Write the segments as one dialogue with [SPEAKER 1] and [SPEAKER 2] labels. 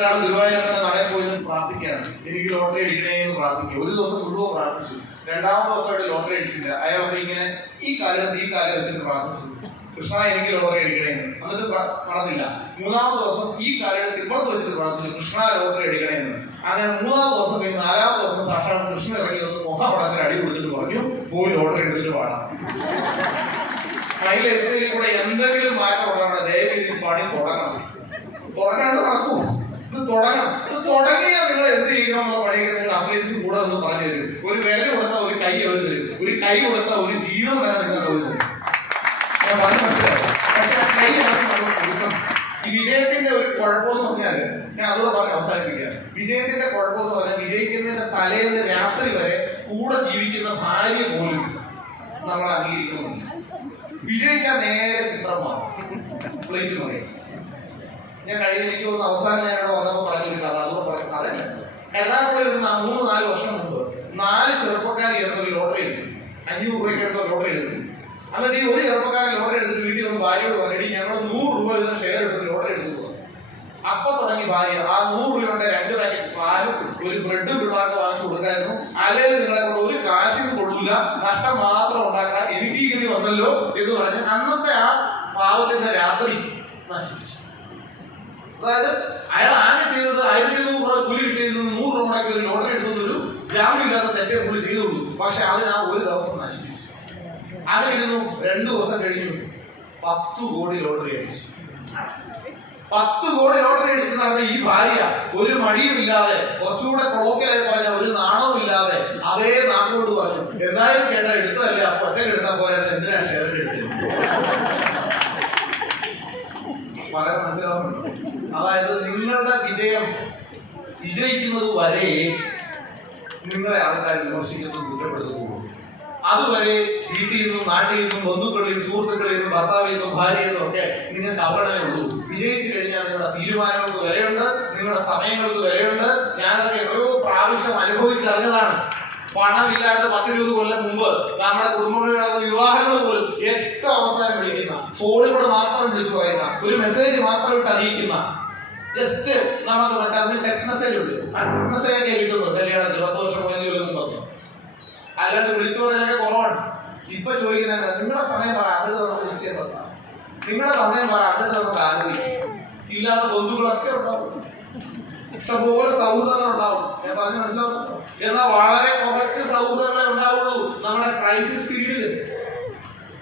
[SPEAKER 1] ഒരാൾ ഗുരുവായൂരപ്പനെ നടയിൽ പോയി പ്രാർത്ഥിക്കുകയാണ്. എനിക്ക് ലോട്ടറി അടിക്കണേ എന്ന് പ്രാർത്ഥിക്കുക. ഒരു ദിവസം മുഴുവൻ പ്രാർത്ഥിച്ചു. രണ്ടാമത്തെ ദിവസമായിട്ട് ലോട്ടറി അടിച്ചില്ല. അയാളൊക്കെ ഇങ്ങനെ ഈ കാലത്ത് ഈ കാലം വെച്ചിട്ട് പ്രാർത്ഥിച്ചു. കൃഷ്ണ എനിക്ക് ലോട്ടറി അടിക്കണേ എന്ന്. എന്നിട്ട് പറഞ്ഞില്ല മൂന്നാമത്തെ ദിവസം ഈ കാലത്ത് ഇപ്പുറത്ത് വെച്ചിട്ട് പ്രാർത്ഥിച്ചു. കൃഷ്ണ ലോട്ടറി അടിക്കണേ എന്ന്. അങ്ങനെ മൂന്നാമത്തെ ദിവസം കഴിഞ്ഞ് നാലാമത്തെ ദിവസം സാക്ഷാത് കൃഷ്ണൻ ഇറങ്ങി വന്ന് മുഖപടത്തിന് അടി കൊടുത്തിട്ട് പറഞ്ഞു പോയി ലോട്ടറി എടുത്തിട്ട് വാടാം. അതിൽ എസ് കൂടെ എന്തെങ്കിലും മാറ്റം ഉണ്ടാവണം ദയവ് ഇത് പണി തുടങ്ങണം. തുടങ്ങാണ്ട് നടക്കൂ. ഇത് തുടങ്ങണം. ഇത് തുടങ്ങിയാൽ നിങ്ങൾ എന്ത് ചെയ്യണം എന്നുള്ള പണിയൊക്കെ നിങ്ങൾ അപ്ലയൻസ് കൂടെ ഒന്ന് പറഞ്ഞു തരും. ഒരു വില കൊടുത്ത ഒരു കൈ അവർ തരും. ഒരു കൈ കൊടുത്ത ഒരു ജീവൻ വരെ നിങ്ങൾ തരും. ഞാൻ പറഞ്ഞു വിജയത്തിന്റെ ഒരു കുഴപ്പമെന്ന് പറഞ്ഞാൽ ഞാൻ അതുകൂടെ പറഞ്ഞ് അവസാനിപ്പിക്കാം. വിജയത്തിന്റെ കുഴപ്പമെന്ന് പറഞ്ഞാൽ വിജയിക്കുന്നതിന്റെ തലേന്ന് രാത്രി വരെ കൂടെ ജീവിക്കുന്ന ഭാര്യ പോലും നമ്മൾ അംഗീകരിക്കുന്നുണ്ട്. വിജയിച്ച നേരെ ചിത്രം മാറും. പ്ലേറ്റ് പറയും ഞാൻ കഴിഞ്ഞ എനിക്ക് അവസാനം ഞാനോട് വന്നപ്പോൾ പറഞ്ഞൊരു അത് അതുകൊണ്ട് പറഞ്ഞു. അതല്ല എറണാകുളം ഒരു മൂന്ന് നാല് വർഷം മുമ്പ് നാല് ചെറുപ്പക്കാർ ചേർന്ന് ഒരു ലോട്ടറി എടുത്തു. അഞ്ഞൂറ് രൂപയ്ക്ക് എന്തോ ലോട്ടറി എടുത്തു. എന്നിട്ട് ഈ ഒരു ചെറുപ്പക്കാരൻ ലോട്ടറി എടുത്തിട്ട് വീട്ടിൽ വന്ന് ഭാര്യയോട് പറഞ്ഞിട്ട് ഞങ്ങൾ നൂറ് രൂപ എഴുതുന്ന ഷെയർ എടുത്ത് ലോട്ടറി എടുത്തു അപ്പൊ തുടങ്ങി ഭാര്യ. ആ നൂറ് രൂപയുടെ രണ്ട് പാക്കറ്റ് പാലും ഒരു ബ്രെഡും പിള്ളേർക്ക് വാങ്ങിച്ചു കൊടുക്കായിരുന്നു. അല്ലെങ്കിൽ നിങ്ങളെ കൊണ്ട് ഒരു കാശും കൊള്ളൂല. നഷ്ടം മാത്രം ഉണ്ടാക്കാൻ എനിക്ക് ഈ ഗതി വന്നല്ലോ എന്ന് പറഞ്ഞ് അന്നത്തെ ആ പാവത്തിന്റെ രാത്രി നശിപ്പിച്ചു. അതായത് അയാൾ ആകെ ചെയ്തത് ആയിരത്തി ഇരുന്നൂറ് രൂപ കൂലി കിട്ടിയതിൽ നിന്ന് നൂറ് രൂപ മുടക്കി ഒരു ലോട്ടറി എടുത്തുന്ന ഒരു ജാമ്യമില്ലാത്ത തെറ്റേ പുള്ളി ചെയ്തുള്ളൂ പക്ഷെ അതിന് ആ ഒരു ദിവസം നശിപ്പിച്ചു. ഇരുന്നു രണ്ടു ദിവസം കഴിഞ്ഞു. പത്ത് കോടി ലോട്ടറി അടിച്ചു. പത്ത് കോടി ലോട്ടറി അടിച്ച് നടന്ന ഈ ഭാര്യ ഒരു മടിയുമില്ലാതെ കുറച്ചുകൂടെ കൊളോക്കലായി പറഞ്ഞ ഒരു നാണവും ഇല്ലാതെ അതേ നാട്ടിലോട്ട് പറഞ്ഞു. എന്തായാലും ചേട്ടാ എടുത്തതല്ലേ? അപ്പൊ ഒറ്റ എടുത്താൽ പറയാൻ മനസ്സിലാവുന്നുണ്ട് അതായത് നിങ്ങളുടെ വിജയം വിജയിക്കുന്നത് വരെ നിങ്ങളെ ആൾക്കാർ വിമർശിക്കുന്നു കുറ്റപ്പെടുത്തുന്നു. അതുവരെ വീട്ടിൽ നിന്നും നാട്ടിൽ നിന്നും ബന്ധുക്കളിൽ നിന്നും സുഹൃത്തുക്കളിൽ നിന്നും ഭർത്താവിൽ നിന്നും ഭാര്യയിൽ നിന്നും ഒക്കെ നിങ്ങൾക്ക് അവഗണന ഉള്ളൂ. വിജയിച്ചു കഴിഞ്ഞാൽ നിങ്ങളുടെ തീരുമാനങ്ങൾക്ക് വിലയുണ്ട് നിങ്ങളുടെ സമയങ്ങൾക്ക് വിലയുണ്ട്. ഞാനതൊക്കെ എത്രയോ പ്രാവശ്യം അനുഭവിച്ചറിഞ്ഞതാണ്. പണമില്ലാണ്ട് പത്തിരുപത് കൊല്ലം മുമ്പ് നമ്മുടെ കുടുംബങ്ങളിൽ നടന്ന വിവാഹങ്ങൾ പോലും ഏറ്റവും അവസാനം വിളിക്കുന്ന ഫോണിലൂടെ മാത്രം വിളിച്ചു പറയുന്ന ഒരു മെസ്സേജ് മാത്രം ഇട്ട് അറിയിക്കുന്ന. ജസ്റ്റ് നമുക്ക് മറ്റേ ടെക്സ്റ്റ് മെസ്സേജ് ഉണ്ട്. ആ ടെക്സ്റ്റ് മെസ്സേജ് ഒക്കെ കിട്ടുന്നത് കല്യാണത്തിൽ പത്ത് വർഷം പതിനഞ്ച് കൊല്ലം അല്ലാണ്ട് വിളിച്ചു പറഞ്ഞാൽ കുറവാണ്. ഇപ്പൊ ചോദിക്കുന്ന നിങ്ങളുടെ സമയം പറ എന്നിട്ട് നമുക്ക് നിശ്ചയം വെക്കാം. നിങ്ങളുടെ സമയം പറ എന്നിട്ട് നമുക്ക് ആലോചിക്കാം. ഇല്ലാത്ത ബന്ധുക്കളൊക്കെ ഉണ്ടാവും. ഇഷ്ടംപോലെ സൗഹൃദങ്ങൾ ഉണ്ടാവും. ഞാൻ പറഞ്ഞ് മനസ്സിലാവുന്നു എന്നാൽ വളരെ കുറച്ച് സൗഹൃദങ്ങളെ ഉണ്ടാവുള്ളൂ. നമ്മുടെ ക്രൈസിസ് പീരീഡിൽ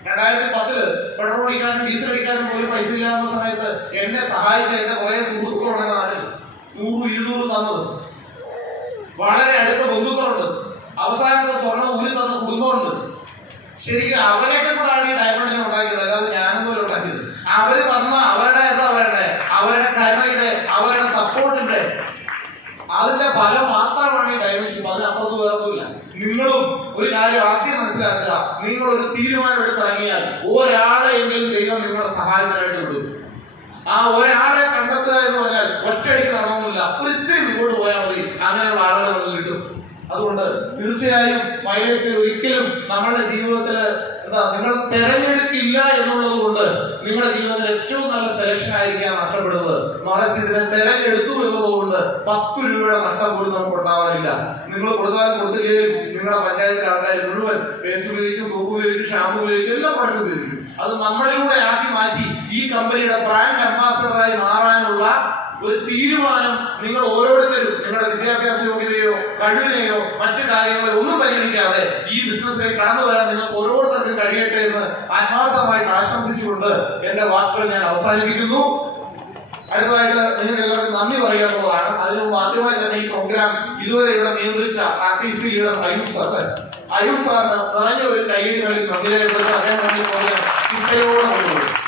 [SPEAKER 1] രണ്ടായിരത്തി പത്തിൽ പെട്രോൾ അടിക്കാനും ഡീസൽ അടിക്കാനും പോലും പൈസ ഇല്ലാത്ത സമയത്ത് എന്നെ സഹായിച്ച എന്റെ കുറെ സുഹൃത്തുക്കളുണ്ട് എന്റെ നാട്ടിൽ. നൂറും ഇരുന്നൂറും തന്നത്. വളരെ അടുത്ത ബന്ധുക്കളുണ്ട്. അവസാനത്തെ സ്വർണ ഊരി തന്ന കുടുംബമുണ്ട്. ശരിക്കും അവരൊക്കെ കൂടാണ് ഈ ഡയമണ്ടിനെ ഉണ്ടാക്കിയത്. അല്ലാതെ ഞാനൊന്നും ഉണ്ടാക്കിയത്. അവർ തന്ന അവരുടെ എന്താ പറയണ്ടേ? അവരുടെ കരുണയുടെ അവരുടെ സപ്പോർട്ടിന്റെ അതിന്റെ ഫലം നിങ്ങളും ഒരു കാര്യം ആദ്യം മനസ്സിലാക്കുക. നിങ്ങൾ ഒരു തീരുമാനം എടുത്തിറങ്ങിയാൽ ഒരാളെ എങ്കിലും ദൈവം നിങ്ങളുടെ സഹായത്തിനായിട്ട് വിടും ആ ഒരാളെ കണ്ടെത്തുക എന്ന് പറഞ്ഞാൽ ഒറ്റയടിക്ക് നടന്നില്ല ഒരു ഇത്തിരി മുമ്പോട്ട് പോയാൽ മതി. അങ്ങനെയുള്ള ആളുകൾ തീർച്ചയായും മൈലേസിൽ ഒരിക്കലും നമ്മളുടെ ജീവിതത്തിൽ എന്താ നിങ്ങൾ തെരഞ്ഞെടുക്കില്ല എന്നുള്ളത് കൊണ്ട് നിങ്ങളുടെ ജീവിതത്തിൽ ഏറ്റവും നല്ല സെലക്ഷൻ ആയിരിക്കാം നഷ്ടപ്പെടുന്നത്. മറിച്ച് ഇതിനെ തെരഞ്ഞെടുത്തു എന്നുള്ളത് കൊണ്ട് പത്ത് രൂപയുടെ നഷ്ടം പോലും നമുക്ക് ഉണ്ടാവാനില്ല. നിങ്ങൾ കൊടുത്താലും കൊടുത്തില്ലെങ്കിലും നിങ്ങളുടെ പഞ്ചായത്തിലെ ആൾക്കാർ മുഴുവൻ പേസ്റ്റ് ഉപയോഗിക്കും സോപ്പ് ഉപയോഗിക്കും ഷാമ്പു ഉപയോഗിക്കും എല്ലാം പ്രോഡക്റ്റും ഉപയോഗിക്കും. അത് നമ്മളിലൂടെ ആക്കി മാറ്റി ഈ കമ്പനിയുടെ ബ്രാൻഡ് അംബാസഡറായി മാറാനുള്ള ഒരു തീരുമാനം നിങ്ങൾ ഓരോരുത്തരും നിങ്ങളുടെ വിദ്യാഭ്യാസ യോഗ്യതയോ കഴിവിനെയോ മറ്റു കാര്യങ്ങളെ ഒന്നും പരിഗണിക്കാതെ ഈ ബിസിനസ്സിലേക്ക് കടന്നു വരാൻ നിങ്ങൾക്ക് ഓരോരുത്തർക്കും കഴിയട്ടെ എന്ന് ആത്മാർത്ഥമായിട്ട് ആശംസിച്ചുകൊണ്ട് എന്റെ വാക്കുകൾ ഞാൻ അവസാനിപ്പിക്കുന്നു. അടുത്തതായിട്ട് നിങ്ങൾക്ക് എല്ലാവർക്കും നന്ദി പറയാനുള്ളതാണ്. അതിനു ആദ്യമായി തന്നെ ഈ പ്രോഗ്രാം ഇതുവരെ ഇവിടെ നിയന്ത്രിച്ച R T C leader Ayyub sir Ayyub സാറിന് നിറഞ്ഞ ഒരു കൈയടി നൽകി നന്ദി രേഖപ്പെടുത്തുന്നു. അദ്ദേഹം പ്രോഗ്രാം ചിട്ടയോടെ